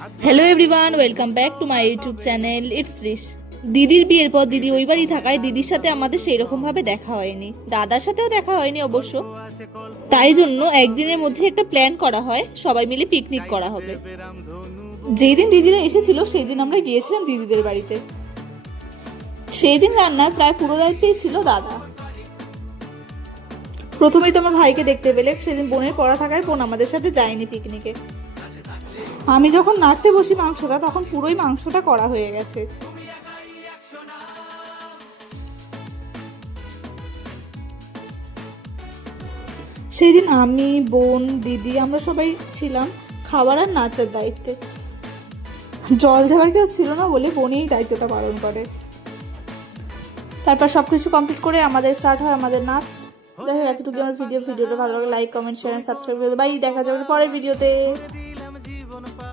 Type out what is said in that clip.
Hello everyone, welcome back to my YouTube channel it's ত্রিশ। দিদির বিয়ের পর দিদি ওই বাড়ি থাকায় দিদির সাথে আমাদের সেই রকম ভাবে দেখা হয়নি, দাদার সাথেও দেখা হয়নি অবশ্য। তাই জন্য একদিনের মধ্যে একটা প্ল্যান করা হয়, সবাই মিলে পিকনিক করা হবে। যেই দিন দিদিরা এসেছিল সেই দিন আমরা গিয়েছিলাম দিদিদের বাড়িতে। সেই দিন রান্নার প্রায় পুরো দায়িত্বেই ছিল দাদা। প্রথমেই তো আমার ভাইকে দেখতে পেলে, সেদিন বোনের পড়া থাকায় বোন আমাদের সাথে যায়নি পিকনিকে। আমি যখন নাড়তে বসি মাংসটা, তখন পুরোই মাংসটা করা হয়ে গেছে। সেই দিন আমি, বোন, দিদি আমরা সবাই ছিলাম খাবার আর নাচের দায়িত্বে। জল দেওয়ার কেউ ছিল না বলে বোনই এই দায়িত্বটা পালন করে। তারপর সবকিছু কমপ্লিট করে আমাদের স্টার্ট হয় আমাদের নাচ। যাই হোক, এতটুকু আমার ভিডিওটা ভালো লাগে লাইক, কমেন্ট, শেয়ার, সাবস্ক্রাইব করে দেবো। বাই, দেখা যাবে পরের ভিডিওতে।